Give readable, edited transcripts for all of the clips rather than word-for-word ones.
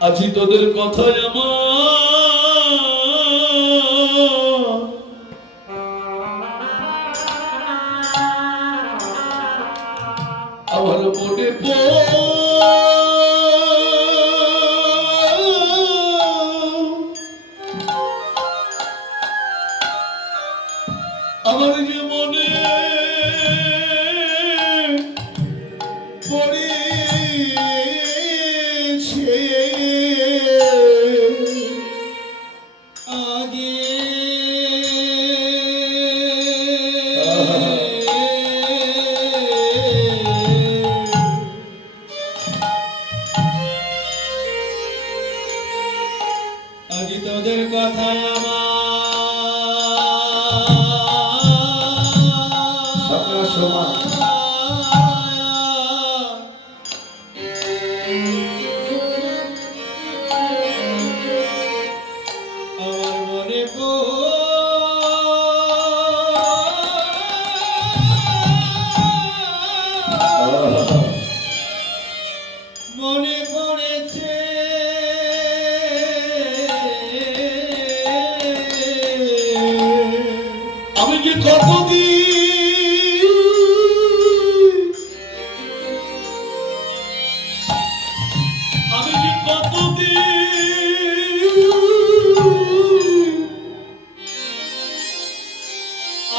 আজি তোদের কথায় আমার মনে আমার যে মনে পড়েছে আগে আজি তোদের কথায় মনে পড়েছে আমি যে কতদিন আমি যে কতদিন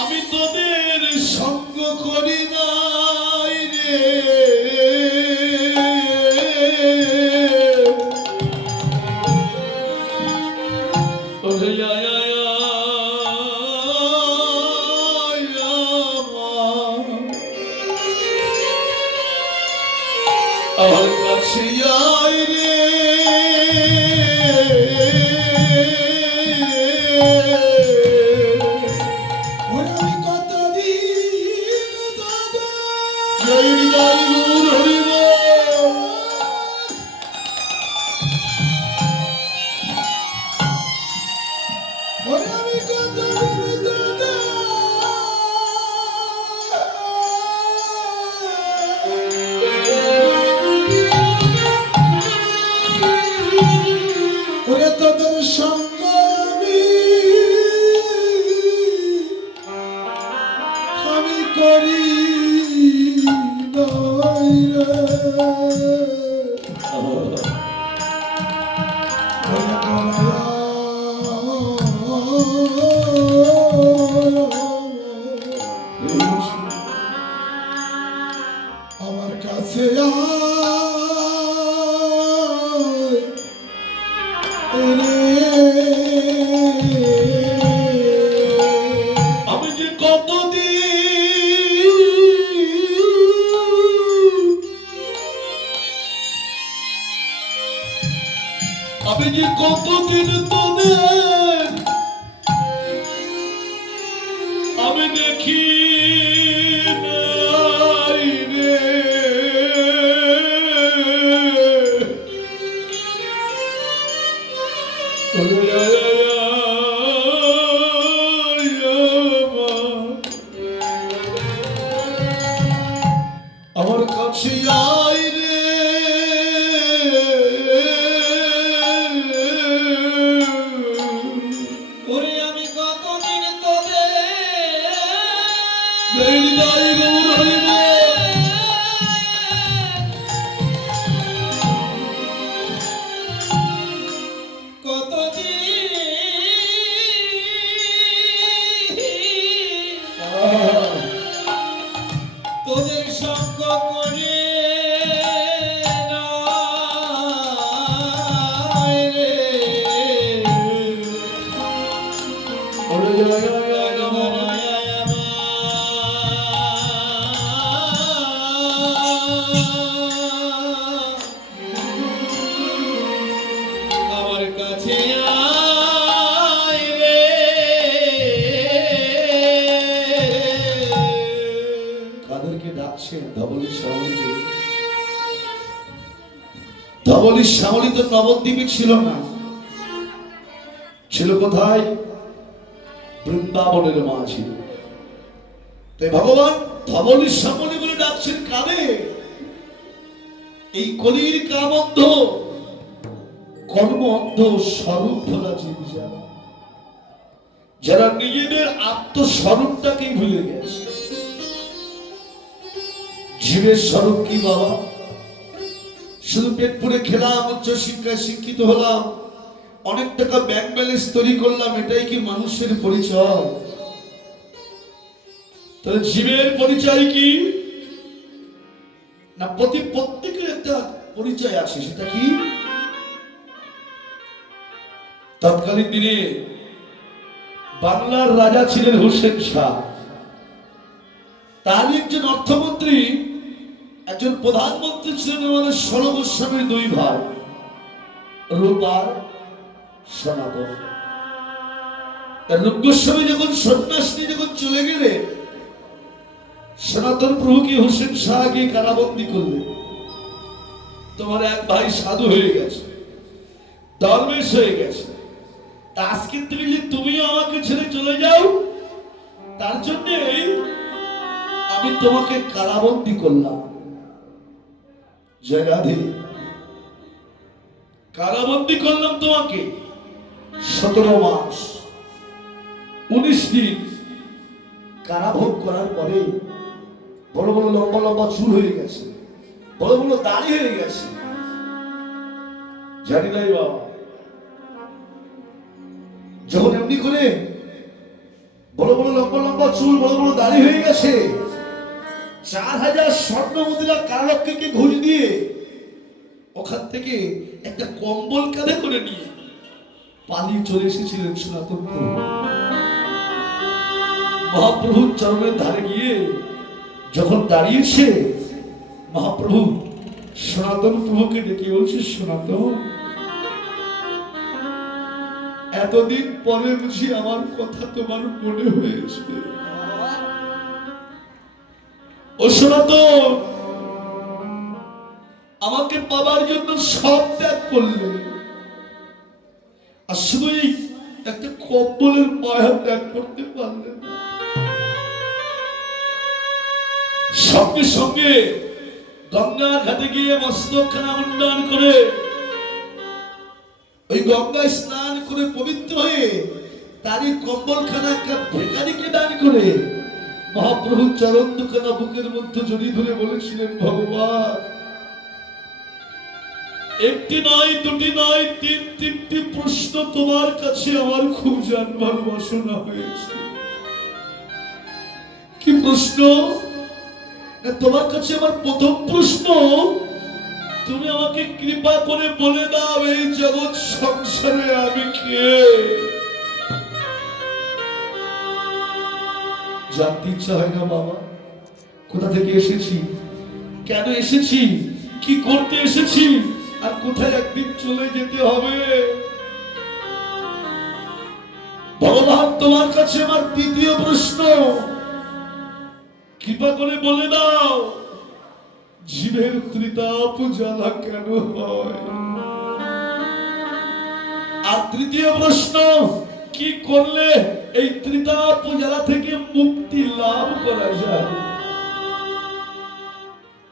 আমি তোদের সঙ্গ করি নাই রে আমার কাছে আয় রে আমি কতদিন আমি কতদিন ওরে তোদের সঙ্গ আমি করি নাই রে আমার কাছে আমি যে কতদিন আমি যে কতদিন তোদের আমি দেখি নাই রে আমার কাছে আয় রে ওরে আমি কতদিন তোদের তোদের সঙ্গ করে নাই রে আমার কাছে আয় রে কাদেরকে ডাকছেন? ধবলের শ্যামলীকে। ধবলের শ্যামলী তো নবদ্বীপে ছিল না, ছিল কোথায়? বৃন্দাবনের মাঝে। তাই ভগবান ধবলের শ্যামলী বলে ডাকছেন কারে? এই কলির কাবদ্ধ কর্ম অন্ধ, স্বরূপ ভোলা জীব যারা, যারা নিজেদের আত্মস্বরূপটাকেই ভুলে গেছে। জীবের স্বরূপ কি বাবা? শুধু পেট পুরে খেলাম, উচ্চ শিক্ষায় শিক্ষিত হলাম, অনেক টাকা ব্যাংক ব্যালেন্স তৈরি করলাম, এটাই কি মানুষের পরিচয়? তাহলে জীবের পরিচয় কি না? প্রত্যেকের একটা পরিচয় আছে, সেটা কি? তৎকালীন দিনে বাংলার রাজা ছিলেন হোসেন শাহ। তার একজন অর্থমন্ত্রী, একজন প্রধানমন্ত্রী ছিলেন আমাদের ষোল গোস্বামীর দুই ভাই, রূপ আর সনাতন। রূপ গোস্বামী যখন সন্ন্যাস নিয়ে যখন চলে গেলে, সনাতন প্রভুকে হোসেন শাহকে কারাবন্দী করলেন। তোমার এক ভাই সাধু হয়ে গেছে, দরবেশ হয়ে গেছে, আজকের থেকে যে তুমিও আমাকে ছেড়ে চলে যাও, তার জন্য আমি তোমাকে কারাবন্দী করলাম। জয় রাধে। কারাবন্দী করলাম তোমাকে 17 মাস 19 দিন। কারাভোগ করার পরে বড় বড় লম্বা লম্বা চুল হয়ে গেছে, বড় বড় দাড়ি হয়ে গেছে। জানি নাই বাবা, যখন এমনি করে বড় বড় লম্বা লম্বা চুল, বড় বড় দাড়ি হয়ে গেছে, 4000 স্বর্ণ মুদ্রা কারারক্ষীকে ঘুষ দিয়ে ওখান থেকে একটা কম্বল কাঁধে করে নিয়ে পালিয়ে চলে এসেছিলেন সনাতন প্রভু। মহাপ্রভুর চরণের ধারে গিয়ে যখন দাঁড়িয়েছে, মহাপ্রভু সনাতন প্রভুকে ডেকে বলছে, সনাতন, এতদিন পরে বুঝি আমার কথা তোমার মনে হয়েছে। ও সনাতন, আমাকে পাবার জন্য সব ত্যাগ করলে, আর শুধু এই একটা কম্বলের মায়া ত্যাগ করতে পারলে না। সঙ্গে সঙ্গে গঙ্গা ঘাটে গিয়ে মস্তকখানা মুন্ডন করে, ওই গঙ্গায় স্নান করে পবিত্র হয়ে তারই কম্বলখানা একটা ভিখারিকে দান করে মহাপ্রভু চরণ দুখানা বুকের মধ্যে জড়িয়ে ধরে বলেছিলেন, ভগবান, একটি নয়, দুটি নয়, তিনটি প্রশ্ন তোমার কাছে আমার খুব জানবার বাসনা হয়েছে। কি প্রশ্ন? তোমার কাছে আমার প্রথম প্রশ্ন, তুমি আমাকে কৃপা করে বলে দাও, এই জগৎ সংসারে আমি কে? জানতে ইচ্ছা হয় না বাবা? কোথা থেকে এসেছি, কেন এসেছি, কি করতে এসেছি, আর কোথায় একদিন চলে যেতে হবে? ভগবান, তোমার কাছে আমার তৃতীয় প্রশ্ন, কৃপা করে বলে দাও, জীবের ত্রিতাপ জ্বালা কেন হয়? আর তৃতীয় প্রশ্ন, কি করলে এই ত্রিতাপ জ্বালা থেকে মুক্তি লাভ করা যায়,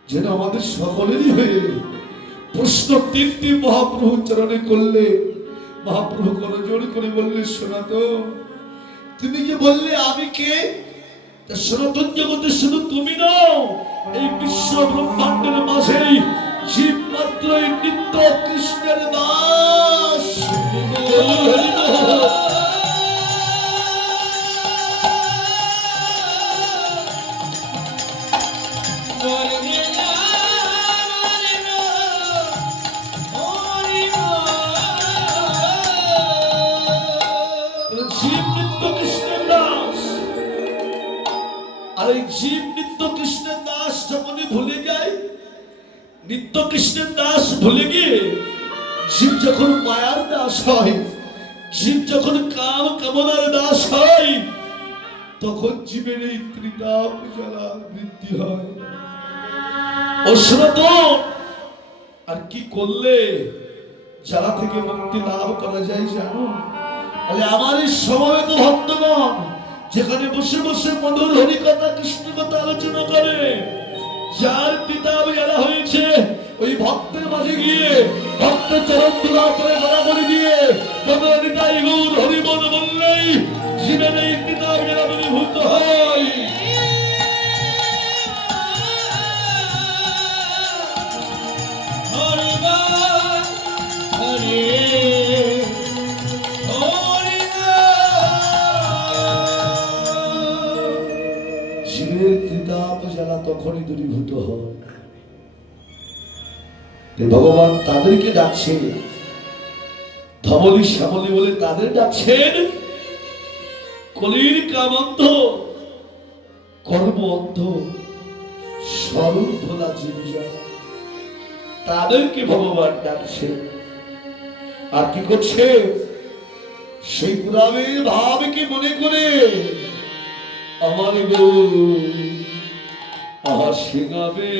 যেন আমাদের সকলেরই হয়ে। প্রশ্ন তিনটি মহাপ্রভু চরণে করলে, মহাপ্রভু করজোড় করে বললে, সনাতন, তুমি যে বললে আমি কে, সনাতন জগতে শুধু তুমি নও, এই বিশ্ব ব্রহ্মাণ্ডের মাঝেই জীব মাত্রই নিত্য কৃষ্ণের দাস। জীব নিত্য কৃষ্ণের দাস, আর এই জীব নিত্য কৃষ্ণের দাস যখনই ভুলে যায়, নিত্য কৃষ্ণের দাস ভুলে গিয়ে জীব যখন মায়ার দাস হয়, জীব যখন কাম কামনার দাস হয়, তখন জীবের এই ত্রিতাপ জ্বালা বৃদ্ধি হয়। ও সনাতন, আর কি করলে জ্বালা থেকে মুক্তি লাভ করা যায় জানো? তাহলে আমার এই সমবেত ভক্তগণ যেখানে বসে বসে মধুর হরি কথা, কৃষ্ণ কথা আলোচনা করে, যার ত্রিতাপ জ্বালা হয়েছে, ওই ভক্তের মাঝে গিয়ে ভক্তের চরণ তুলা করে বরাবরি দিয়ে বদনিতাই গৌর হরিবল বললেই জীবনে পিতার বিরামীভূত হয়। জীবের ত্রিতাপ জ্বালা তখনই দূরীভূত হয়। ভগবান তাদেরকে ডাকছেন, ধবলি শ্যামলি বলে তাদের ডাকছেন, কলির কামন্ধ কর্ম অন্ধ স্বরূপ ভোলা জীবিকা, তাদেরকে ভগবান ডাকছেন। আর কি করছে? সেই পুরাণের ভাবকে মনে করে আমার গো আহা সিঙাবে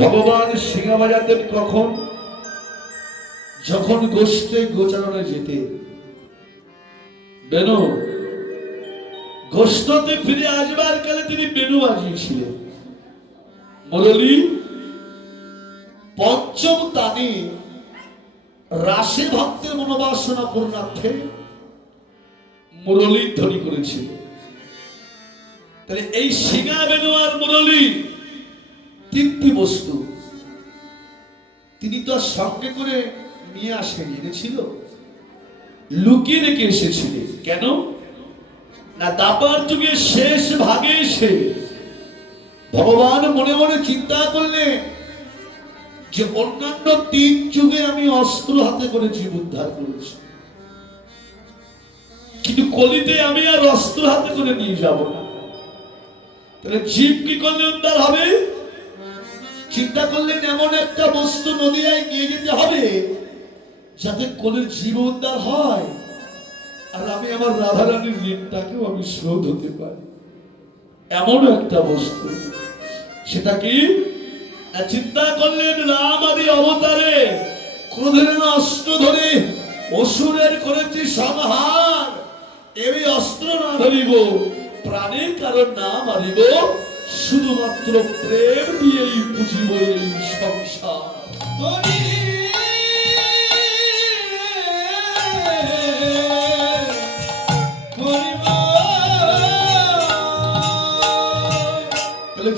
ভগবান সিংহা বাজাতেন কখন? যখন গোষ্ঠে গোচারণে যেতে বেনু গোষ্ঠতে ফিরে আসবার কালে তিনি বেনু বাজিয়েছিলেন। মুরলী পঞ্চম দানে রাসে ভক্তের মনোবাসনা পূর্ণার্থে মুরলী ধ্বনি করেছিল। তাহলে এই সিঙা বেনুয়ার মুরলী তিনটি বস্তু তিনি তো আর সঙ্গে করে নিয়ে আসেনি, এনেছিল, লুকিয়ে রেখে এসেছিলেন। কেন না, দাপার যুগে শেষ ভাগে এসে ভগবান মনে মনে চিন্তা করলেন যে অন্যান্য 3 যুগে আমি অস্ত্র হাতে করে জীব উদ্ধার করেছি, কিন্তু কলিতে আমি আর অস্ত্র হাতে করে নিয়ে যাব না। তাহলে জীব কি করলে উদ্ধার হবে? চিন্তা করলেন এমন একটা বস্তু নদীয়ায় নিয়ে যেতে হবে যাতে কলির জীব উদ্ধার হয়, আর আমি আমার রাধারানীর ঋণটাকেও আমি শোধ হতে পারি। এমন একটা বস্তু, সেটা কি? চিন্তা করলেন রাম আদি অবতারে ক্রোধের অস্ত্র ধরে অসুরের করেছি সংহার, এই অস্ত্র না ধরিব, প্রাণের কারণ না মারিব, শুধুমাত্র প্রেম দিয়েই বুঝিব এই সংসার।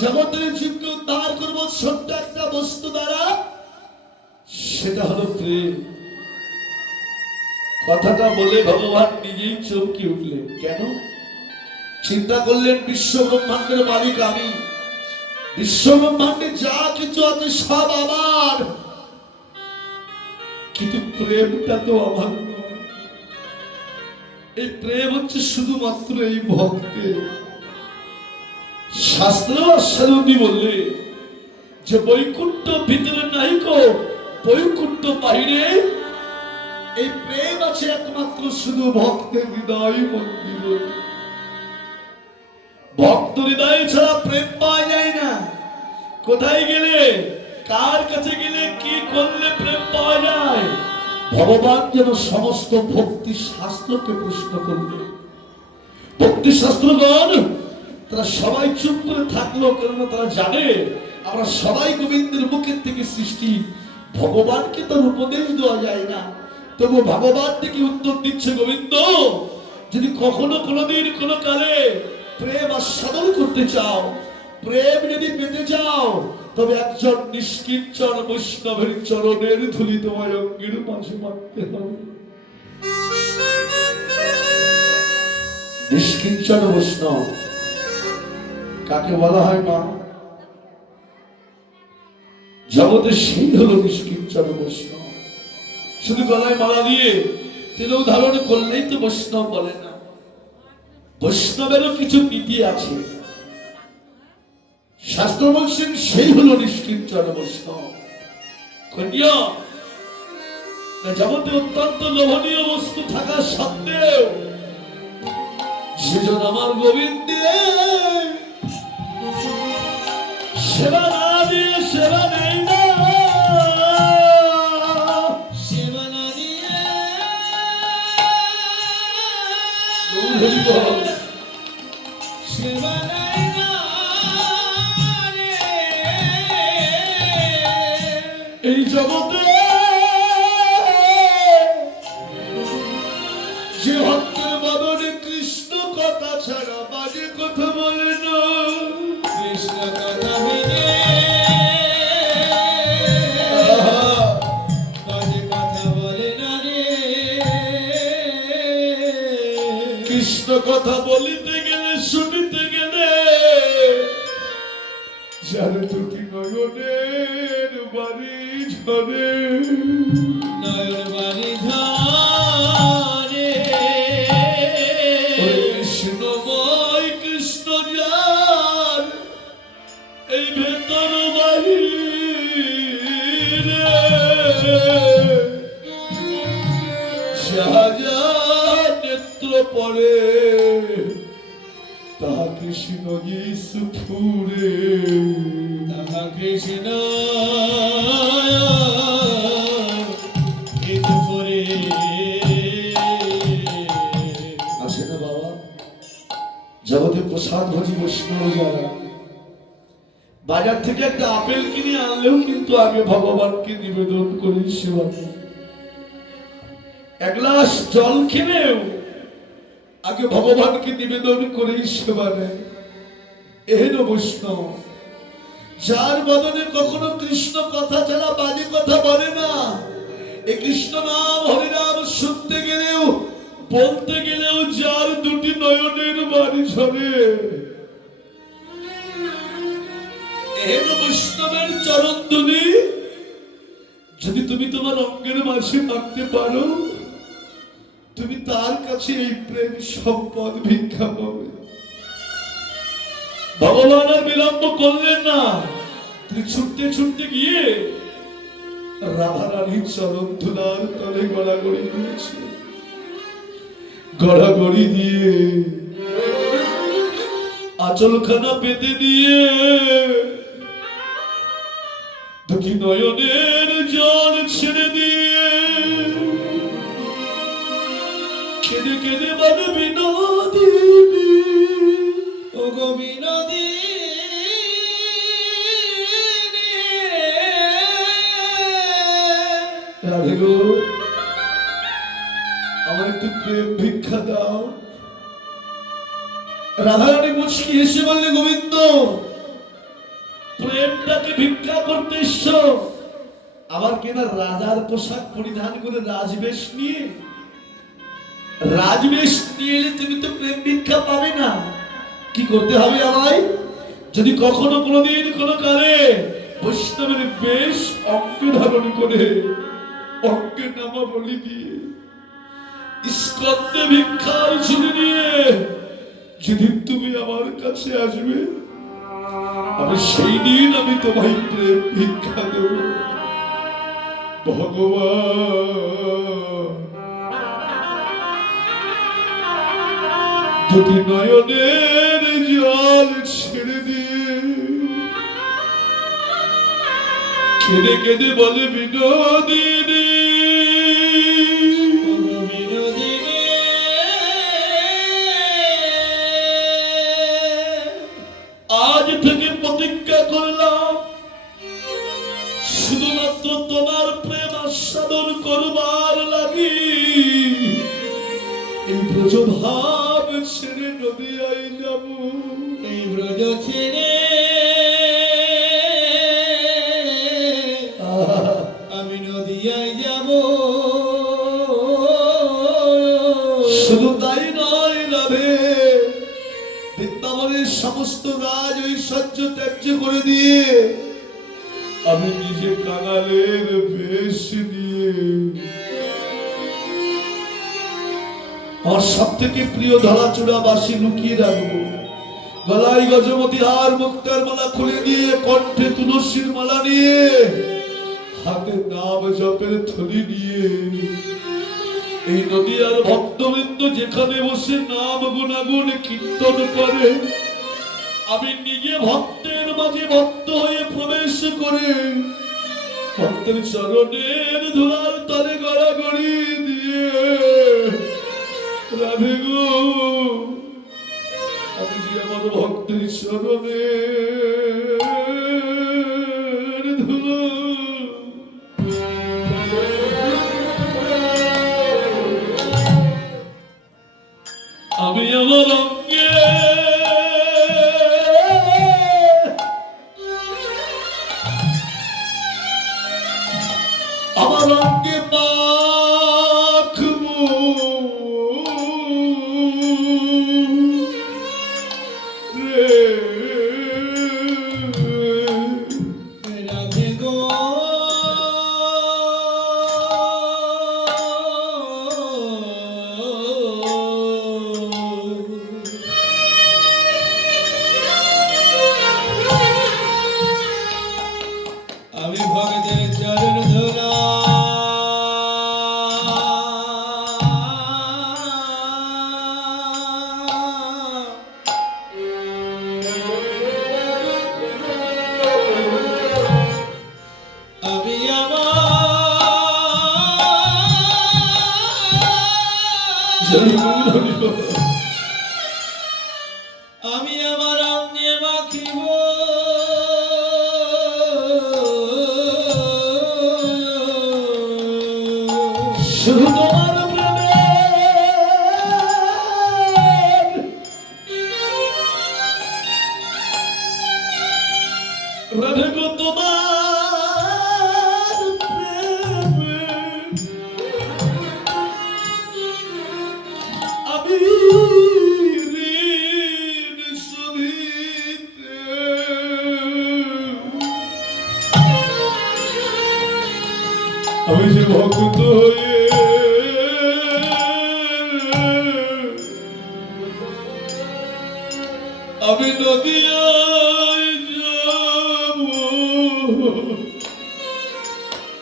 জগতের জীবকে উদ্ধার করবো ছোট্ট একটা বস্তু দ্বারা, সেটা হলো প্রেম। কথাটা বলে ভগবান নিজেই চমকে উঠলেন। কেন? চিন্তা করলেন বিশ্ব ব্রহ্মাণ্ডের মালিক আমি, বিশ্ব ব্রহ্মাণ্ডে যা কিছু আছে সব আমার, কিন্তু প্রেমটা তো আমার নয়। এই প্রেম হচ্ছে শুধুমাত্র এই ভক্তের। শাস্ত্র অশ্বারুদ্ধি বললে যে বৈকুণ্ঠ ভিতরে নাই গো, বৈকুণ্ঠ বাইরে। এই প্রেম আছে একমাত্র শুধু ভক্তের হৃদয় মন্দিরে। ভক্ত হৃদয় ছাড়া প্রেম পাওয়া যায় না। কোথায় গেলে, কার কাছে গেলে, কি করলে প্রেম পাওয়া যায়? ভগবান যেন সমস্ত ভক্তি শাস্ত্রকে প্রশ্ন করলেন। ভক্তি শাস্ত্রগণ তারা সবাই চুপ করে থাকলো, কেননা তারা জানে আমরা সবাই গোবিন্দের মুখের থেকে সৃষ্টি, ভগবানকে তার উপদেশ দেওয়া যায় না। তবু ভগবান থেকে উত্তর দিচ্ছে, গোবিন্দ যদি কখনো কোনোদিন কোনো কালে প্রেম আস্বাদন করতে চাও, প্রেম যদি পেতে চাও, তবে একজন নিষ্কিঞ্চন বৈষ্ণবের চরণের ধুলি তোমায় অঙ্গের মাঝে মারতে হবে। নিষ্কিঞ্চন বৈষ্ণব কাকে বলা হয় মা? জগতের সেই হলো নিষ্কিঞ্চন বৈষ্ণব। শুধু গলায় মালা দিয়ে তিলক ধারণ করলেই তো বৈষ্ণব বলে না। বৈষ্ণবেরও কিছু নীতি আছে। শাস্ত্র বলছেন সেই হলো নিষ্কিঞ্চন বৈষ্ণব। কন্যা, জগতে অত্যন্ত লোভনীয় বস্তু থাকা সত্ত্বেও সেজন আমার গোবিন্দের সেবা না দিয়ে সেবা নেই না, সেবা না দিয়ে সেবা নাই না রে। এই জগতে যে ভক্তের বদনে কৃষ্ণ কথা ছাড়া বাজে কথা বলে না, কৃষ্ণ কথা ভেবে বাজে কথা বলে না রে। কৃষ্ণ কথা বলিতে গেলে, শুনিতে গেলে যার দুটি নয়নের বাড়ি ঝরে, নয়ন বাড়ি ঝরে। কৃষ্ণময় কৃষ্ণ যার এই ভেতর বাহিরে, যা নেত্র পড়ে তাহা কৃষ্ণ যিশু ফুরে, তাহা কৃষ্ণ ফুরে। আছে না বাবা? জগতে প্রসাদ ভোজি বৈষ্ণব যারা বাজার থেকে একটা আপেল কিনে আনলেও কিন্তু আগে ভগবানকে নিবেদন করি সেবা করি। এক গ্লাস জল কিনেও আগে ভগবানকে নিবেদন করে সেবা নেয়। এহেন বৈষ্ণব যার বদনে কখনো কৃষ্ণ কথা ছাড়া বাজে কথা বলে না। এই কৃষ্ণ নাম হরিনাম শুনতে গেলেও বলতে গেলেও যার দুটি নয়নের বাড়ি ঝরে, এহেন বৈষ্ণবের চরণ ধুলি যদি তুমি তোমার অঙ্গের মাঝে রাখতে পারো, তুমি তার কাছে এই প্রেম সম্পদ ভিক্ষা পাবে। ভগবান আর বিলম্ব করলেন না, তিনি ছুটতে ছুটতে গিয়ে রাধারানীর চরণ ধুলার তলে গড়াগড়ি দিয়েছে। গড়াগড়ি দিয়ে আঁচলখানা পেতে দিয়ে দুটি নয়নের জল ছেড়ে দিয়ে কেঁদে কেঁদে বলে বিনোদিনী, ও গো বিনোদিনী, রাধে গো আমার একটু প্রেম ভিক্ষা দাও। রাধারানী মুচকি হেসে বললে, গোবিন্দ প্রেমটাকে ভিক্ষা করতে এসছো? আবার কেনা রাজার পোশাক পরিধান করে রাজবেশ নিয়ে? রাজবেশ নিয়ে এলে তুমি তো প্রেম ভিক্ষা পাবে না। কি করতে হবে আমায়? যদি কখনো কোনোদিন কোনো কালে বৈষ্ণবের বেশ অঙ্গে ধারণ করে অঙ্গে নামা বলি দিয়ে স্কন্দে ভিক্ষার ঝুলি নিয়ে যেদিন তুমি আমার কাছে আসবে, আমি সেই দিন আমি তোমায় প্রেম ভিক্ষা দেব। ভগবান দুটি নয়নের জল ছেড়ে দিয়ে কেঁদে কেঁদে বলে বিনোদিনী, ও গো বিনোদিনী, আজ থেকে প্রতিজ্ঞা করলাম শুধুমাত্র তোমার প্রেম আস্বাদন করবার লাগি এই ব্রজভাব ছেড়ে নদিয়ায় যাব। এই ব্রজ ছেড়ে আমি নদিয়ায় যাব। শুধু তাই নয় রাধে, বৃন্দাবনের সমস্ত রাজ ঐশ্বর্য ত্যায্য করে দিয়ে আমি নিজে কাঙালের বেশ দিয়ে আমার সব থেকে প্রিয় ধরাচূড়া বাসি লুকিয়ে রাখবো। গলায় গজমতি হার মুক্তার মালা খুলে দিয়ে, কণ্ঠে তুলসীর মালা নিয়ে, হাতে নাম জপের থলি নিয়ে এই নদিয়ার ভক্তবৃন্দ যেখানে বসে নাম গুণাগুণ কীর্তন করে, আমি নিজে ভক্তের মাঝে ভক্ত হয়ে প্রবেশ করে ভক্তের চরণের ধুলার তলে গড়াগড়ি দিয়ে, রাধে গো আমি যে আমার ভক্তের চরণের ধুলো আমি আমার অঙ্গে আমার অঙ্গে মাখবো রে। রাধে গো আমি ভগতের চরণ ধুলা আমি আমি আমার অঙ্গে মাখিব শুধু তোমার প্রেমের রাধে গো তোমার প্রেমে আমি ঋণ শুধিতে আমি যে ভক্ত হয়ে আমি নদিয়ায় যাব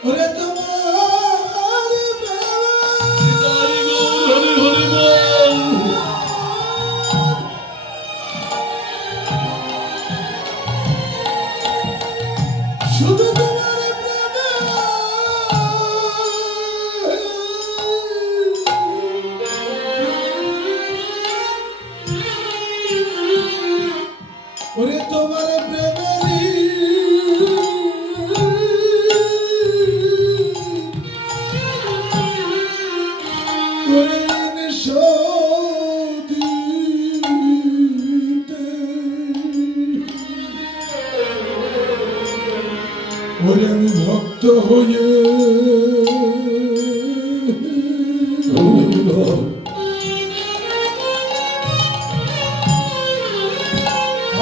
ওরে তোমার হরি হরি হরি বল শুধু তোমার প্রেমে ওরে তোমার প্রেমেরই ওরে শোধিতে ওরে আমি ভক্ত হয়ে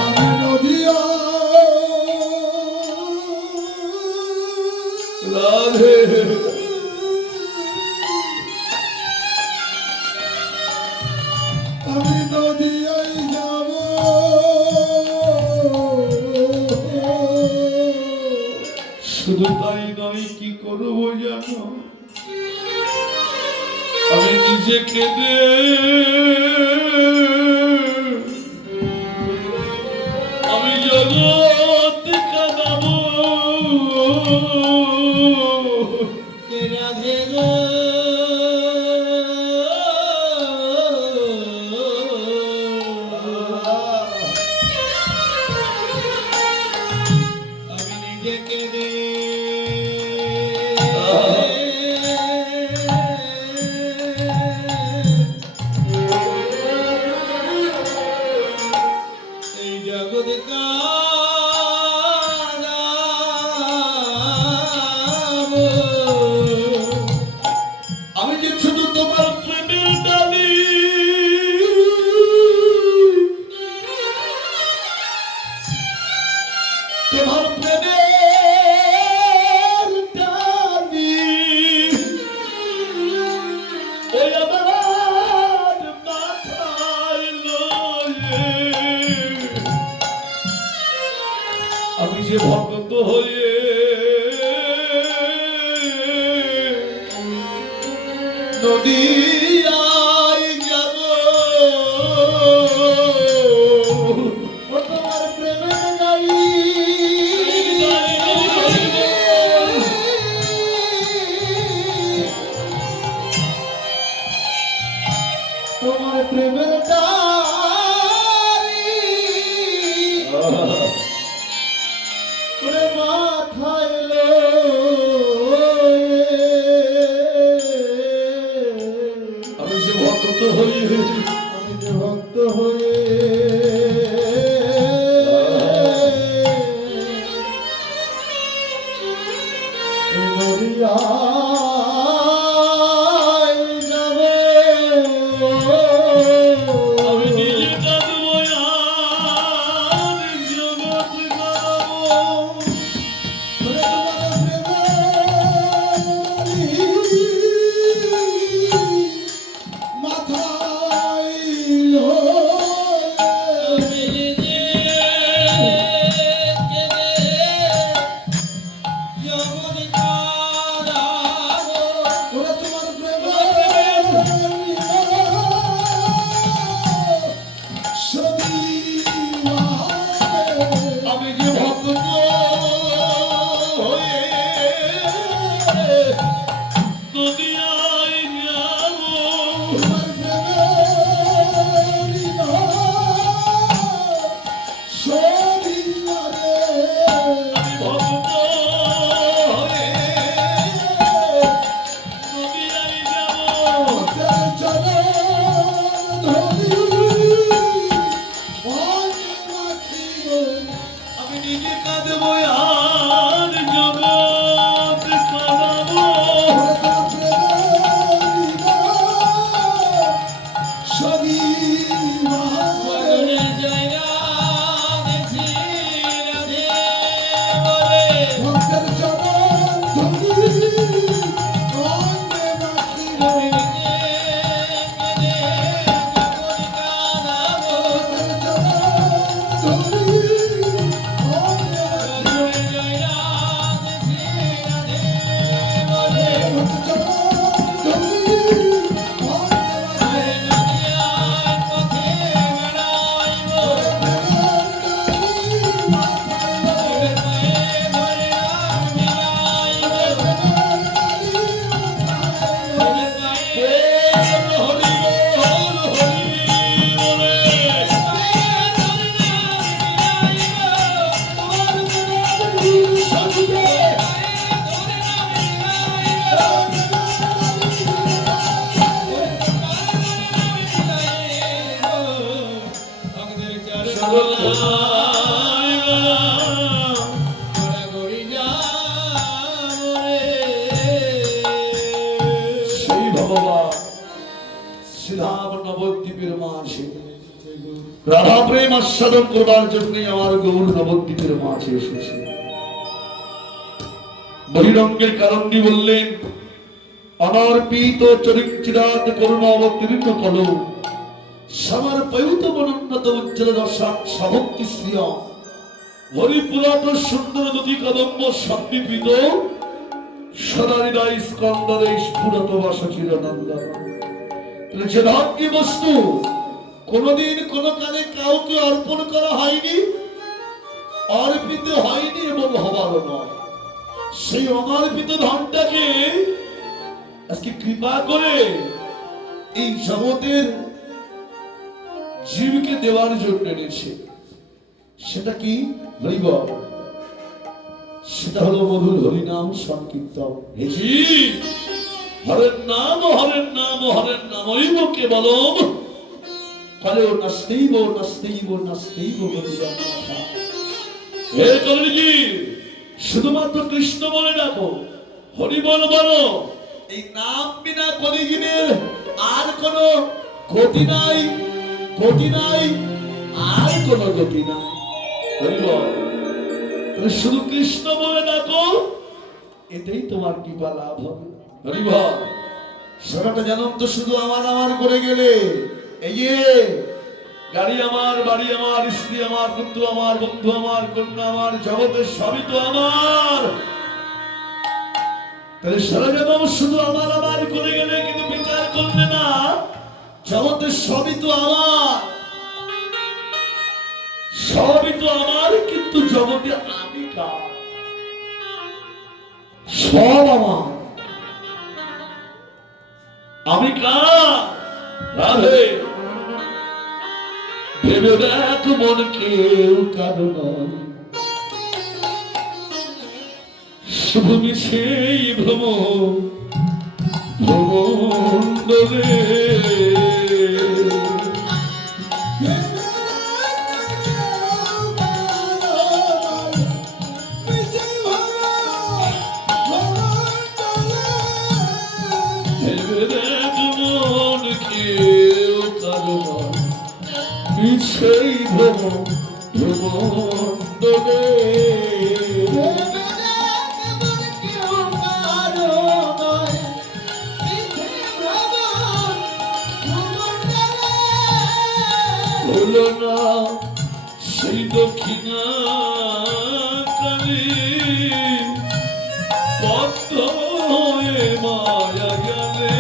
আমি নদিয়া রাধে আমি নদিয়ায় যাব শুধু তাই নয় কি করবো জানো আমি নিজে কেঁদে আমি জগৎ কাঁদাবো রাধে গো আমি নিজেকে দে এই জগৎ কাঁদাবো। আমি যে শুধু তোমার প্রেমের ডালি তোমার প্রেমের ডালি ওই আমার মাথায় লয়ে আমি যে ভক্ত হয়ে নদিয়ায় যাব ও তোমার প্রেমের গাড়ি তোমার প্রেমের গাড়ি ওরে মাথায় লয়ে আমি যে ভক্ত হয়ে আমি যে ভক্ত হয়ে নদিয়ায় যাব আমি নিজে কাঁদবো আর জগৎ কাঁদাবো ওরে তোমার প্রেমের মাথায় ওরে তোমার প্রেমের আমি যে ভক্ত হয়ে নদিয়ায় যাব আমি ভক্ত হয়ে নদিয়ায় যাব ভগবান শ্রীরাম নবদ্বীপের মাঝে রাধা প্রেম আস্বাদন করবার জন্য আমার গৌর নবদ্বীপের মাঝে এসেছে। বহিরঙ্গের কারণটি বললেন, অনর্পিত চরিত্রাদ করুণা অবতীর্ণ কল সবার পয়ুত মনোন্নত উজ্জ্বল রসান সভক্তি শ্রিয় হরিপুরাত সুন্দর নদী কদম্ব সন্নিপিত সদারিদাই স্কন্দরে স্ফুরত বাসচির নন্দন। যে ধর্মী বস্তু কোনদিন কোন কালে কাউকে অর্পণ করা হয়নি, অর্পিত হয়নি এবং হবারও নয়, সেই অনর্পিত ধনটাকে আজকে কৃপা করে এই জগতের জীবকে দেওয়ার জন্য এনেছে। সেটা কি হরিব, সেটা হলো মধুর হরিনাম সংকীর্তন। হরের নাম হরের নাম হরের নামইব কেবলম ফলেও নাস্তেইব নাস্তেইব নাস্তেইব মধুরম নাথা। হে কলিজি, শুধুমাত্র কৃষ্ণ বলে ডাকো, হরি বল বলো। এই নাম বিনা কলিজীবের আর কোন গতি নাই, গতি নাই, আর কোন গতি নাই। হরি বল, তুমি শুধু কৃষ্ণ বলে ডাকো, এতেই তোমার কৃপা লাভ হবে। হরি বল, সারাটা জনম তো শুধু আমার আমার করে গেলে। এই যে গাড়ি আমার, বাড়ি আমার, স্ত্রী আমার, পুত্র আমার, বন্ধু আমার, কন্যা আমার, জগতের সবই তো আমার। তাহলে সারা জনম শুধু আমার আমার করে গেলে, কিন্তু বিচার করলে না জগতের সবই তো আমার, সবই তো আমার, কিন্তু জগতে আমি কার? সব আমার, আমি কার? রাধে ভেবে দেখ মন কেউ কারণ শুভ সেই ভ্রম ভ্রমণ্ডলে। ভেবে দেখ মন কেউ কারণ সেই ভ্রম ভ্রমণ্ডলে। হলো না সেই দক্ষিণা কালী বদ্ধ হয়ে মায়া গেলে।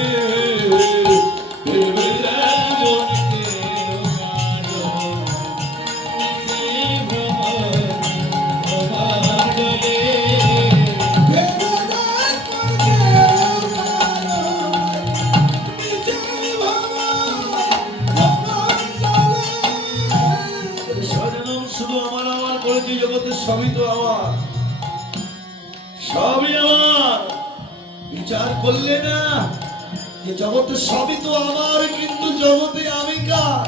ভেবে দেখ মন কেউ কারণ সেই ভ্রমণ্ডলে। শুধু আমার আমার করেছি, জগতের সবই তো আমার, সবই আমার। বিচার করলে না যে জগতের সবই তো আমার, কিন্তু জগতে আমি কার?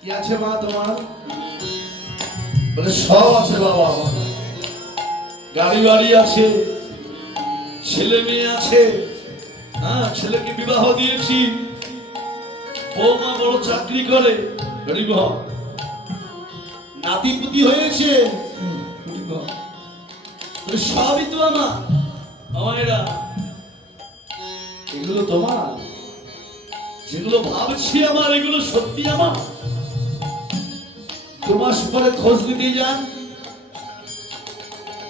কি আছে মা তোমার? বলে সব আছে বাবা আমার। গাড়ি বাড়ি আছে, ছেলে মেয়ে আছে, হ্যাঁ ছেলেকে বিবাহ দিয়েছি, বৌমা বড় চাকরি করে, গরিব নাতিপুতি হয়েছে, সবই তো আমার। আমারা এগুলো তোমার, যেগুলো ভাবছি আমার, এগুলো সত্যি আমার। 2 মাস পরে খোঁজ নিতে যান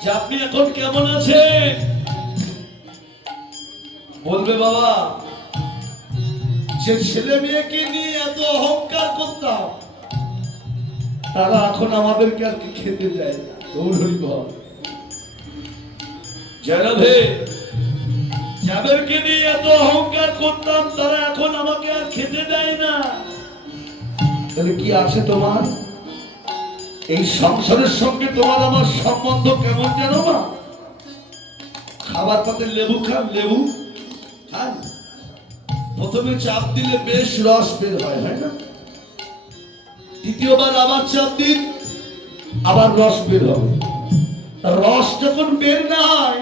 যে আপনি এখন কেমন আছেন, বলবে বাবা যে ছেলে মেয়েকে নিয়ে এত অহংকার করতাম, তারা এখন আমাদেরকে আর কি খেতে দেয় না। গৌরী ঘর যারাবে যাদেরকে নিয়ে এত অহংকার করতাম, তারা এখন আমাকে আর খেতে দেয় না। তাহলে কি আছে তোমার? এই সংসারের সঙ্গে তোমার আমার সম্বন্ধ কেমন জানো না? খাবার পাতে লেবু খান, লেবু খান, প্রথমে চাপ দিলে বেশ রস বের হয়, হয় না? দ্বিতীয়বার আবার চাপ দিন, আবার রস বের হবে। রস যখন বের না হয়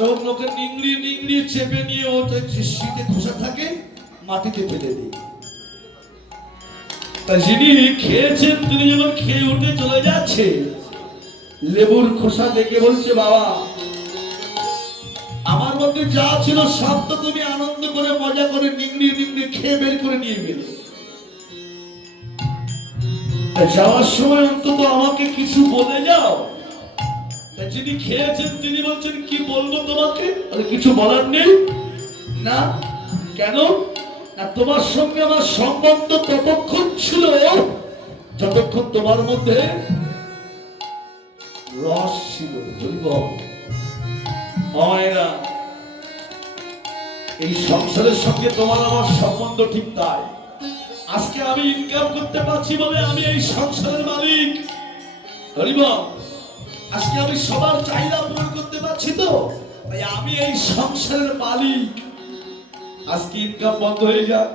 তখন লোকে নিংড়িয়ে নিংড়িয়ে চেপে নিয়ে ওটা যে শীতে খোসা থাকে মাটিতে ফেলে দিই। তা যিনি খেয়েছেন তিনি যখন খেয়ে উঠে চলে যাচ্ছে, লেবুর খোসা দেখে বলছে, বাবা আমার মধ্যে যা ছিল সব তো তুমি আনন্দ করে মজা করে নিংড়িয়ে নিংড়িয়ে খেয়ে বের করে নিয়ে গেলে, তা যাওয়ার সময় অন্তত আমাকে কিছু বলে যাও। তা যিনি খেয়েছেন তিনি বলছেন, কি বলবো তোমাকে? কিছু বলার নেই না। কেন না, তোমার সঙ্গে আমার সম্বন্ধ ততক্ষণ ছিল যতক্ষণ তোমার মধ্যে রস ছিল। মায়েরা, এই সংসারের সঙ্গে তোমার আমার সম্বন্ধ ঠিক তাই। আজকে আমি ইনকাম করতে পারছি বলে আমি এই সংসারের মালিক। আজকে আমি সবার চাহিদা পূরণ করতে পারছি তো, তাই আমি এই সংসারের মালিক। আজকে ইনকাম বন্ধ হয়ে যাক,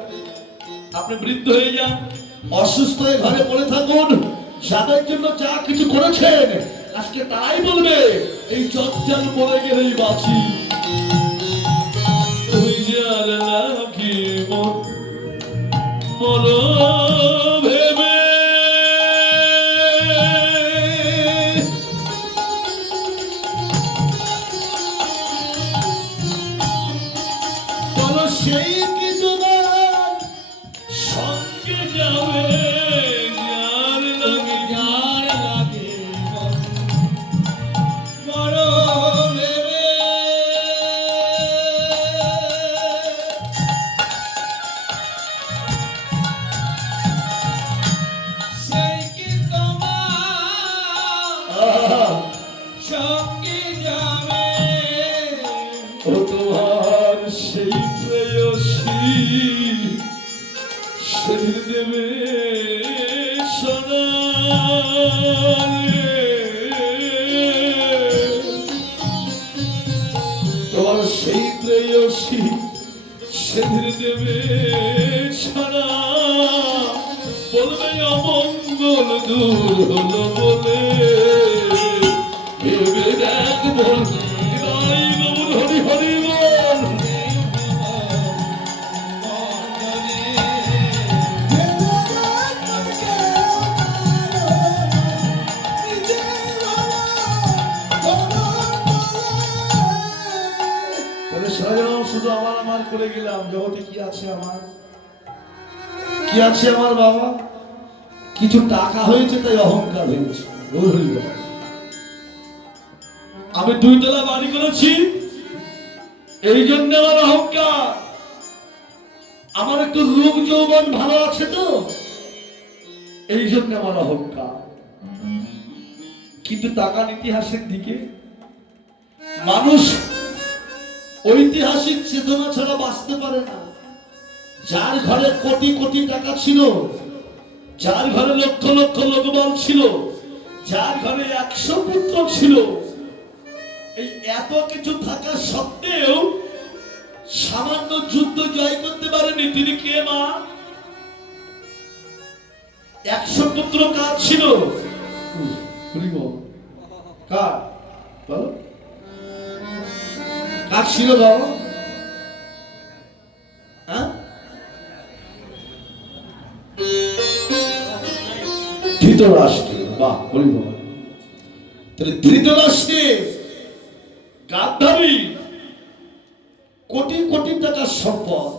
আপনি বৃদ্ধ হয়ে যান, অসুস্থ হয়ে ঘরে পড়ে থাকুন, যাদের জন্য যা কিছু করেছেন আজকে তাই বলবে, এই চঞ্চল পড়ে গেলেই বাঁচি। তুই যার নাকি মর ভেবে বলো, সেই কি তোমার সঙ্গে যাবে যার লাগে মর ভেবে। সেই কি তোমার সঙ্গে যাবে, ও তোমার সেই প্রেয়সী সেদিন দেবে সোনা রে। তোমার সেই প্রেয়সী সেদিন দেবে সোনা, বলবে অমঙ্গল দূর হলো বলে, ভেবে দেখ বল হৃদয় গৌর হরি হরি বল। তাহলে সারাজনম শুধু আমার আমার করে গেলাম, জগতে কি আছে আমার? কি আছে আমার বাবা? কিছু টাকা হয়েছে তাই অহংকার হয়েছে। আমি 2 তলা বাড়ি করেছি এই জন্য আমার অহংকার। আমার একটু রূপ যৌবন ভালো আছে তো এই জন্য আমার অহংকার। কিন্তু টাকার ইতিহাসের দিকে মানুষ ঐতিহাসিক চেতনা ছাড়া বাঁচতে পারে না। যার ঘরে কোটি কোটি টাকা ছিল, যার ঘরে লক্ষ লক্ষ লোকবল ছিল, যার ঘরে 100 পুত্র ছিল, এই এত কিছু থাকা সত্ত্বেও সামান্য যুদ্ধ জয় করতে পারেনি। তিনি কে মা? 100 পুত্র কার ছিল? কার বলো, কার ছিল বাবা? হ্যাঁ, ধৃতরাষ্ট্র। বাহ, বলি বাবা। তাহলে ধৃতরাষ্ট্রে গান্ধারী কোটি কোটি টাকার সম্পদ,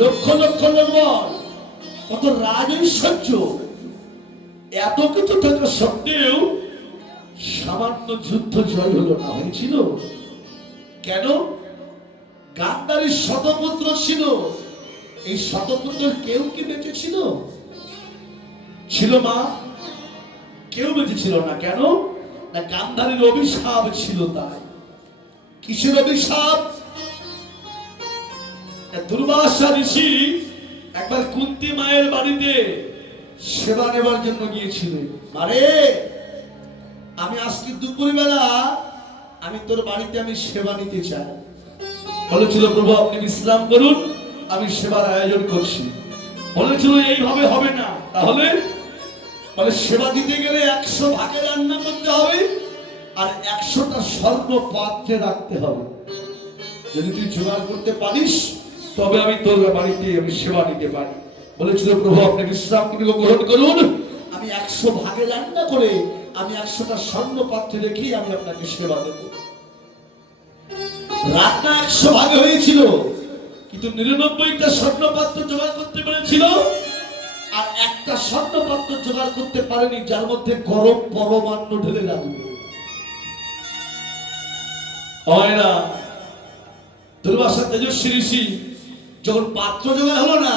লক্ষ লক্ষ লোকবল, কত রাজৈশ্বর্য, এত কিছু থাকা সত্ত্বেও সামান্য যুদ্ধ জয় হলো না। হয়েছিল কেন? গান্ধারীর শতপুত্র ছিল, এই শতপুত্র কেউ কি বেঁচে ছিল? ছিল মা? কেউ বেঁচে ছিল না। কেন না, গান্ধারীর অভিশাপ ছিল। তাই কিসের অভিশাপ? দুর্বাসা ঋষি একবার কুন্তি মায়ের বাড়িতে সেবা নেবার জন্য গিয়েছিলেন। আরে আমি আজকে দুপুরবেলা আমি তোর বাড়িতে আমি সেবা নিতে চাই। বলেছিল, প্রভু আপনি বিশ্রাম করুন, আমি সেবার আয়োজন করছি। বলেছিল এইভাবে হবে না। তাহলে বলে সেবা দিতে গেলে 100 ভাগে রান্না করতে হবে, আর 100টা স্বর্ণ পাত্রে রাখতে হবে। যদি তুই জোগাড় করতে পারিস তবে আমি তোর বাড়িতে আমি সেবা নিতে পারি। বলেছিল প্রভু আপনি বিশ্রাম গ্রহণ করুন, আমি 100 ভাগে রান্না করে আমি 100টা স্বর্ণ পাত্রে রেখে আমি আপনাকে সেবা দেব। রান্না 100 ভাগে হয়েছিল, কিন্তু 99টা স্বর্ণ পাত্র জোগাড় করতে পেরেছিল, আর একটা স্বর্ণ পাত্র জোগাড় করতে পারেনি যার মধ্যে গরম পরমান্ন ঢেলে রাখবে। হয় না, দুর্বাসা তেজস্বী ঋষি যখন পাত্র জোগাড় হলো না,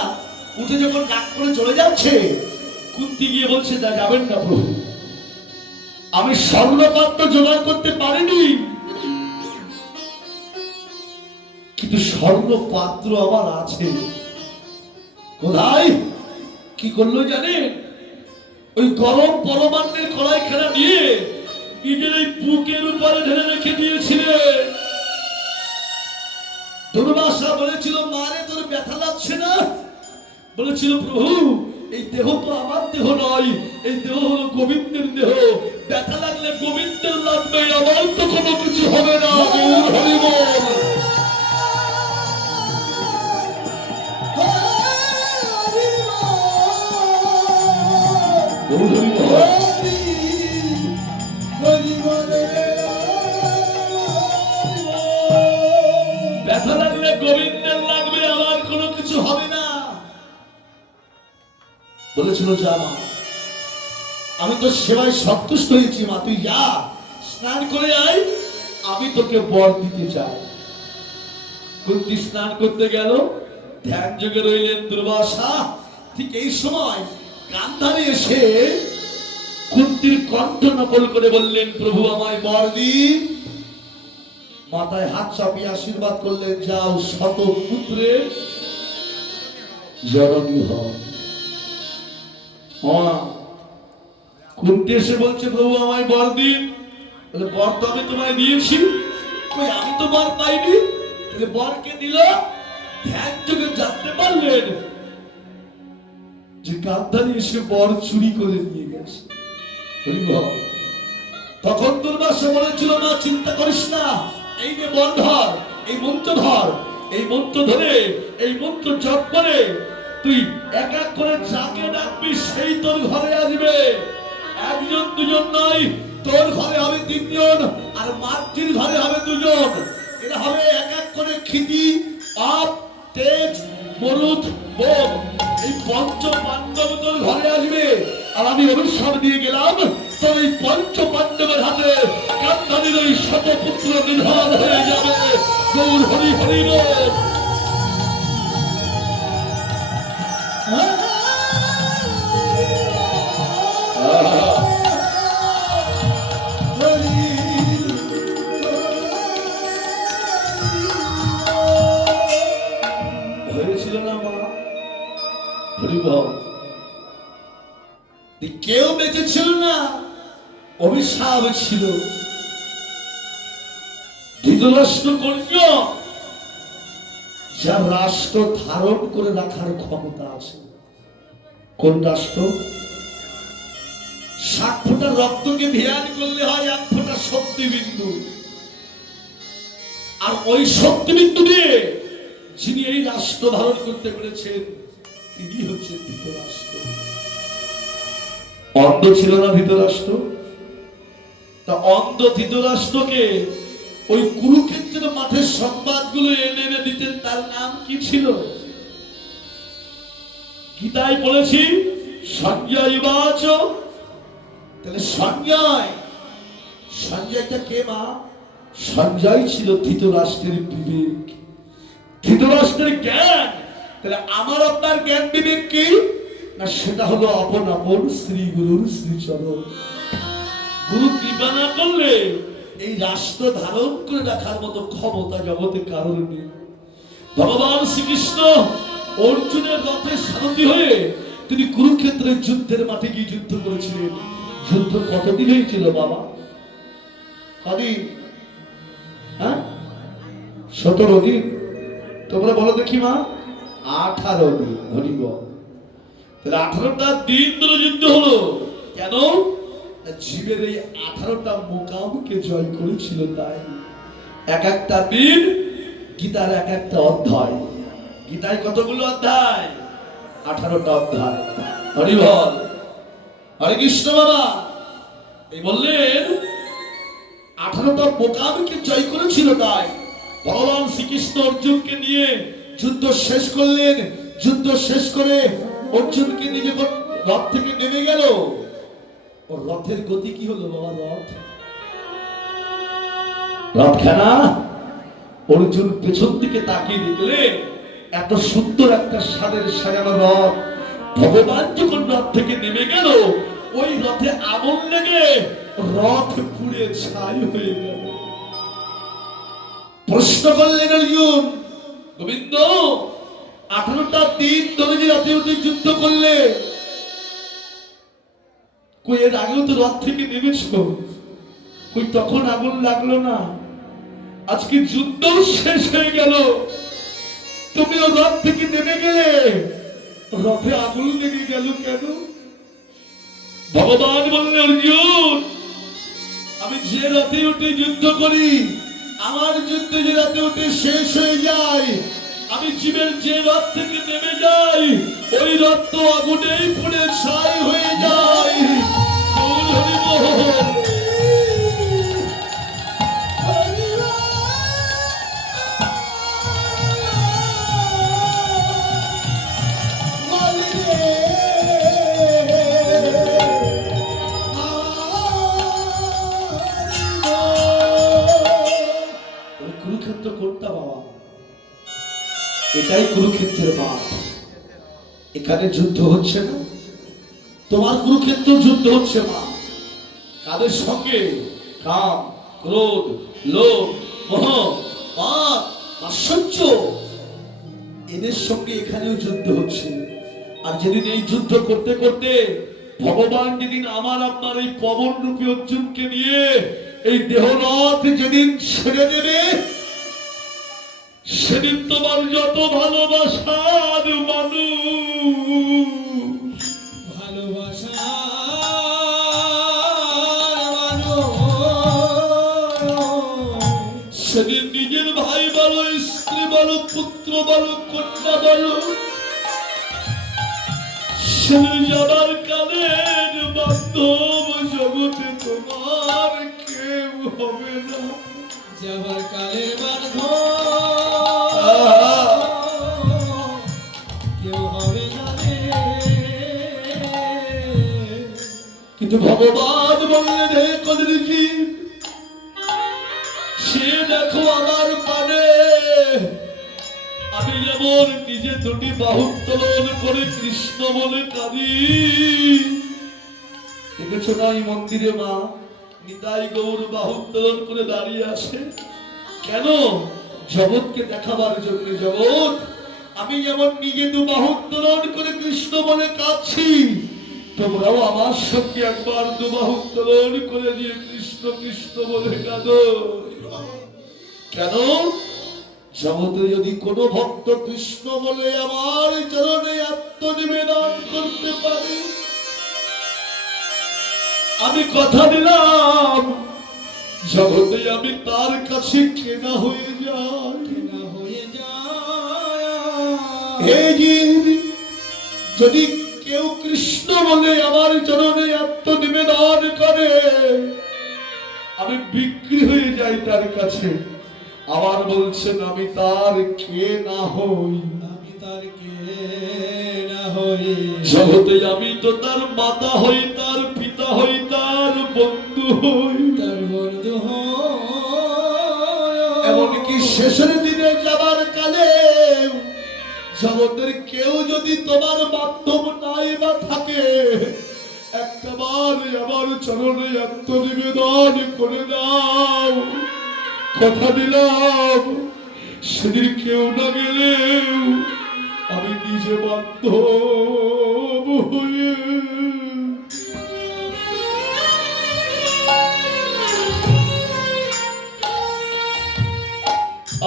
উঠে যখন ডাক করে চলে যাচ্ছে, কুন্তি গিয়ে বলছে যা যাবেন না প্রভু, আমি স্বর্ণ পাত্র জোগাড় করতে পারিনি, কিন্তু স্বর্ণ পাত্র আমার আছে। কোথায়? কি করলো জানেন? ওই গরম পরমান্নের কড়াইখানা নিয়ে নিজের এই বুকের উপরে ঢেলে রেখে দিয়েছিলেন। দুর্বাসা বলেছিল মারে তোর ব্যথা লাগছে না? বলেছিল প্রভু এই দেহ তো আমার দেহ নয়, এই দেহ হলো গোবিন্দের দেহ, ব্যথা লাগলে গোবিন্দের লাগবে, আমার তো কোনো কিছু হবে না। গৌর হরি বল। গৌর হরি বল। ব্যথা লাগলে গোবিন্দের লাগবে, আমার কোনো কিছু হবে না। বলেছিল যা মা, আমি তো সেবায় সন্তুষ্ট হয়েছি মা, তুই যা স্নান করে আয়, আমি তোকে বর দিতে চাই। কুন্তি স্নান করতে গেল, ধ্যান যোগে রইলেন দুর্বাসা। ঠিক এই সময় গান্ধারী এসে কুন্তির কণ্ঠ নকল করে বললেন প্রভু আমায় বর দিন। মাথায় হাত চাপিয়ে আশীর্বাদ করলেন যাও শত পুত্রের জননী হও। কুন্তি এসে বলছে প্রভু আমায় বর দিন। বর তো আমি তোমায় দিয়েছি, কই আমি তো বর পাইনি। বরকে দিল, ধ্যান যোগে জানতে পারলেন যে গান্ধারী এসে বর চুরি করে নিয়ে গেছে। তখন দুর্বাসা বলেছিল না চিন্তা করিস না, এই যে বর ধর, এই মন্ত্র ধর, এই মন্ত্র ধরে এই মন্ত্র জপ করে তুই এক এক করে যাকে ডাকবি সেই তোর ঘরে আসবে। একজন দুজন নয়, তোর ঘরে হবে 3 জন, আর মাতৃর ঘরে হবে 2 জন। এরা হবে এক এক করে ক্ষিতি, আপ, তেজ, মরুদ, বোম। এই 5 পাণ্ডব তোর ঘরে আসবে, আর আমি অভিশাপ দিয়ে গেলাম তোর এই 5 পাণ্ডবের হাতে গান্ধারীর ওই শতপুত্র নিধন হয়ে যাবে। গৌর হরি হরি বল। হয়েছিল না মা? হরি বল। কেউ বেঁচে ছিল না, অভিশাপ ছিল। ধৃতরাষ্ট্র কন্যা যার রাষ্ট্র ধারণ করে রাখার ক্ষমতা আছে। কোন রাষ্ট্র? 7 ফোঁটা রক্তকে ধ্যান করলে হয় 1 ফোঁটা শক্তিবিন্দু, আর ওই শক্তিবিন্দু দিয়ে যিনি এই রাষ্ট্র ধারণ করতে পেরেছেন তিনি হচ্ছেন ধৃতরাষ্ট্র। অন্ধ ছিল না ধৃতরাষ্ট্র? তা অন্ধ ধৃতরাষ্ট্রকে ওই কুরুক্ষেত্রের মাঠের সংবাদগুলো এনে এনে দিতেন, তার নাম কি ছিল? গীতায় পড়েছি সঞ্জয় বাচ। তাহলে সঞ্জয়টা কে মা? সঞ্জয় ছিল ধৃতরাষ্ট্রের বিবেক, ধৃতরাষ্ট্রের জ্ঞান। তাহলে আমার আপনার জ্ঞান বিবেক কি না? সেটা হলো আপন আপন শ্রী গুরুর শ্রীচরণ। গুরু কৃপা না করলে এই রাষ্ট্র ধারণ করে রাখার মতো ক্ষমতা জগতে কারোর নেই। ভগবান শ্রীকৃষ্ণ অর্জুনের রথে সারথি হয়ে তিনি কুরুক্ষেত্রের যুদ্ধের মাঠে গিয়ে যুদ্ধ করেছিলেন। যুদ্ধ কতদিন হয়েছিল বাবা? কদিন? 17 দিন। তোমরা বলো দেখি মা। 18 দিন। হরি বল। তাহলে 18টা দিন ধরে যুদ্ধ হলো। কেন? জীবের এই 18টা মোকামকে জয় করেছিল। তাই এক একটা দিন গীতার এক একটা অধ্যায়। গীতায় কতগুলো অধ্যায়? 18টা অধ্যায়। হরি বল, হরে কৃষ্ণ। বাবা এই বললেন 18টা মোকামকে জয় করেছিল। তাই ভগবান শ্রীকৃষ্ণ অর্জুনকে নিয়ে যুদ্ধ শেষ করলেন। যুদ্ধ শেষ করে অর্জুনকে নিয়ে যখন রথ থেকে নেমে গেল, ওর রথের গতি কি হলো বাবা? রথখানা অর্জুন পেছন দিকে তাকিয়ে দেখলে এত সুন্দর একটা সাদের সাজানো রথ। ভগবান যখন রথ থেকে নেমে গেল, ওই রথে আগুন লেগে রথ পুড়ে ছাই হয়ে গেল। প্রশ্ন করলেন অর্জুন, গোবিন্দ 18টা দিন ধরে যে রথে উঠে যুদ্ধ করলে, কই এর আগেও তো রথ থেকে নেমেছো, কই তখন আগুন লাগলো না? আজকে যুদ্ধ শেষ হয়ে গেল, তুমিও রথ থেকে নেমে গেলে, রথে আগুন লেগে গেল কেন? ভগবান বললেন, অর্জুন আমি যে রথে উঠে যুদ্ধ করি, আমার যুদ্ধ যে রথে উঠে শেষ হয়ে যায়, আমি জীবের যে রথ থেকে নেমে যাই, ওই রথ তো আগুনেই পুড়ে ছাই হয়ে যায়। হরি বল। কুরুক্ষেত্র কোনটা বাবা? এটাই কুরুক্ষেত্রের মাঠ। এখানে যুদ্ধ হচ্ছে না, তোমার কুরুক্ষেত্র যুদ্ধ হচ্ছে মা। কাদের সঙ্গে? কাম, ক্রোধ, লোভ, মোহ, পাপ, আশ্চর্য, এদের সঙ্গে এখানেও যুদ্ধ হচ্ছে। আর যেদিন এই যুদ্ধ করতে করতে ভগবান যেদিন আমার আপনার এই পবন রূপী অর্জুনকে নিয়ে এই দেহরথ যেদিন ছেড়ে দেবে, সেদিন তোমার যত ভালোবাসার মানুষ, সেদিন নিজের ভাই বলো, স্ত্রী বলো, পুত্র বলো, কন্যা বলো, সেদিন যাবার কালের বান্ধব জগতে তোমার কেউ হবে না। যাবার কালের বান্ধব কেউ হবে না রে। কিন্তু ভগবান বললেন, হে কলিযুগী, সে দেখো আমার পানে আমি যেমন নিজে দুটি বাহু উত্তোলন করে কৃষ্ণ বলে কাঁদি। দেখেছো না এই মন্দিরে মা নিতাই গৌর বাহু উত্তোলন করে দাঁড়িয়ে আছে কেন? জগৎকে দেখাবার জন্য। জগৎ আমি যেমন নিজে দু বাহু উত্তোলন করে কৃষ্ণ বলে কাঁদছি, তোমরাও আমার সঙ্গে একবার দু বাহু উত্তোলন করে দিয়ে কৃষ্ণ কৃষ্ণ বলে কাঁদো। কেন? জগতে যদি কোনো ভক্ত কৃষ্ণ বলে আমার চরণে আত্মনিবেদন করতে পারে, আমি কথা দিলাম জগতে আমি তার কাছে কেনা হয়ে যাই। কেনা হয়ে যায়। হে জীব, যদি কেউ কৃষ্ণ বলে আমার চরণে আত্মনিবেদন করে, আমি বিক্রি হয়ে যাই তার কাছে। আবার বলছেন আমি তার কে না হই। আমি তার কে না হই। জগতে আমি তো তার মাতা হই, তার পিতা হই, তার বন্ধু হই, তার বন্ধু হই। এমনকি শেষের দিনে যাবার কালে জগতের কেউ যদি তোমার মাধ্যম নাই বা থাকে, একটাবার আমার চরণে আত্মনিবেদন করে দাও। কথা দিলাম সেদিন কেউ না গেলেও আমি নিজে বাধ্য হয়ে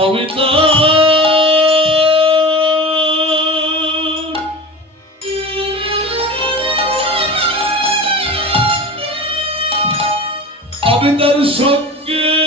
আমি সঙ্গে